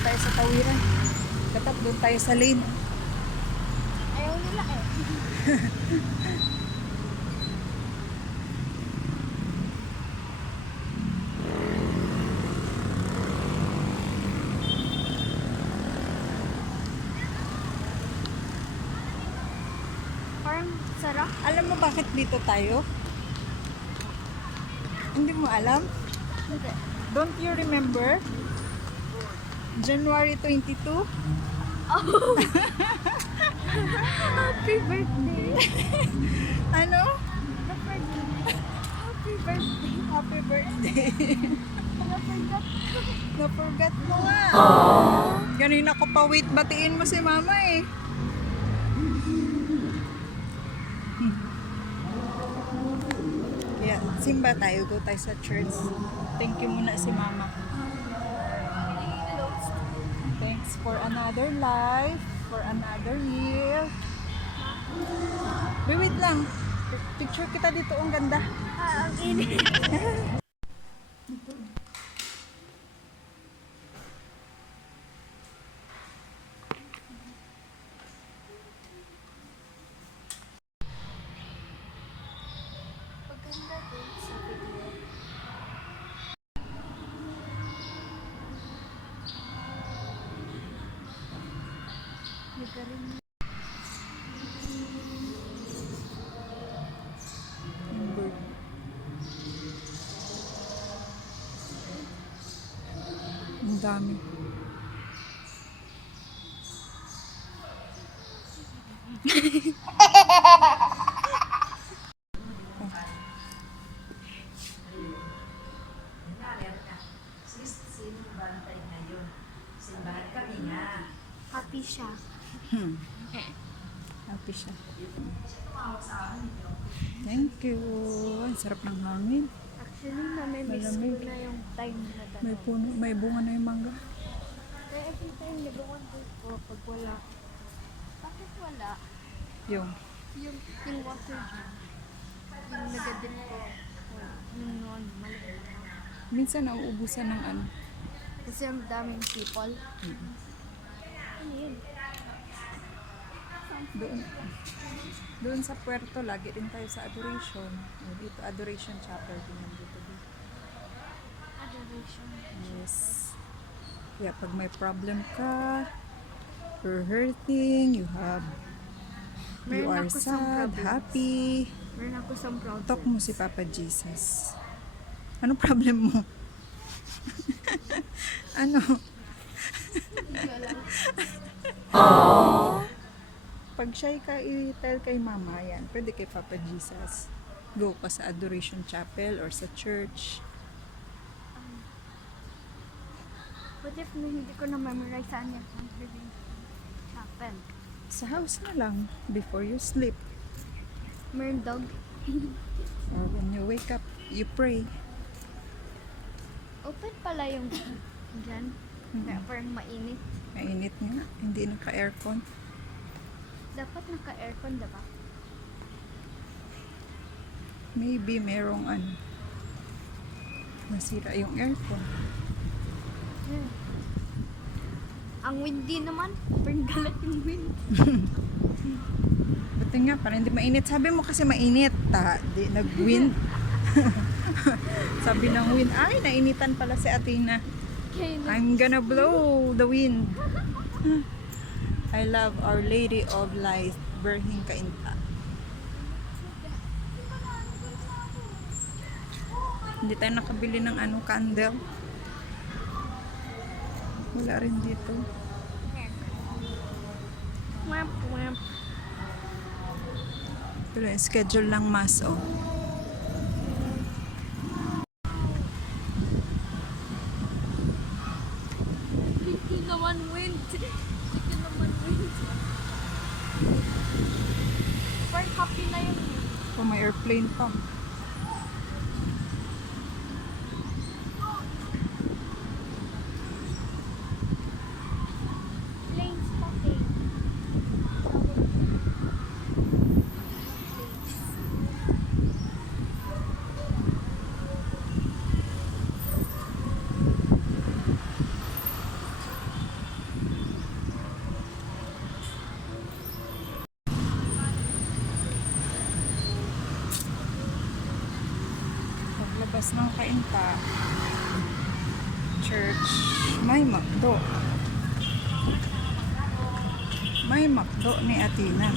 tayo sa tawiran. Dapat doon tayo sa lane. Ayaw nila eh. Parang sarap. Alam mo bakit dito tayo? Hindi mo alam? Hindi. Don't you remember? January 22? Oh. Happy birthday. Ano? Happy birthday. Happy birthday. Naforgot. Na-forget mo nga. Ganina ko pa wait, batiin mo si mama eh. Yeah, simba tayo. Go tayo sa church. Thank you muna si mama. Thanks for another life, for another year. Wait lang. Picture kita dito. Ang ganda. Ang init. Paganda din sa video. Nagkaroon Yung bird. Ang dami. happy siya. Happy siya. Thank you. Ang sarap ng hangin. Actually, nami-miss ko Malamig. na yung time na May dalawa. puno, may bunga na yung mangga. Kaya every time nag-wonder ko pag wala. Bakit wala? Yung Yung water dyan. Yung nagadip ko. Wala. Yung noon, maliit. minsan nauubusan ng ano. Kasi ang daming people. Ano yun? Doon sa Puerto, lagi din tayo sa adoration. Dito, adoration chapel din nandito. Adoration. Yes. Yeah, pag may problem ka, you're hurting, you Meron are ako some sad, problems. happy, Meron ako some problems. talk mo si Papa Jesus. Ano problem mo? Ano? Pag shy ka, i-tell kay mama yan. Pwede kay Papa Jesus. Go ka sa adoration chapel or sa church. What if hindi ko na-memorize saan yung Thanksgiving chapel? Sa house na lang, before you sleep. Meron dog. Or when you wake up, you pray. Open pala yung dyan. Kaya parang mainit. Mainit nga, hindi naka-aircon. Dapat naka-aircon, diba? Maybe merong ano, nasira yung aircon. Ang windy naman. Parang galat yung wind. Buti nga, para hindi mainit. Sabi mo kasi mainit. Di nag-wind. Sabi ng wind, ay, nainitan pala si Athena. Kaya I'm gonna blow the wind. I love Our Lady of Light, Berhing Kainta. Hindi tayo nakabili ng ano, candle. Wala rin dito. Wamp, wamp. Ito lang, schedule lang mas, oh. Hindi naman wind. Hindi naman wind. Parang happy na yung wind. Oh, may airplane pa. Planes popping. labas ng Kainta Church, may McDo. May McDo ni Athena.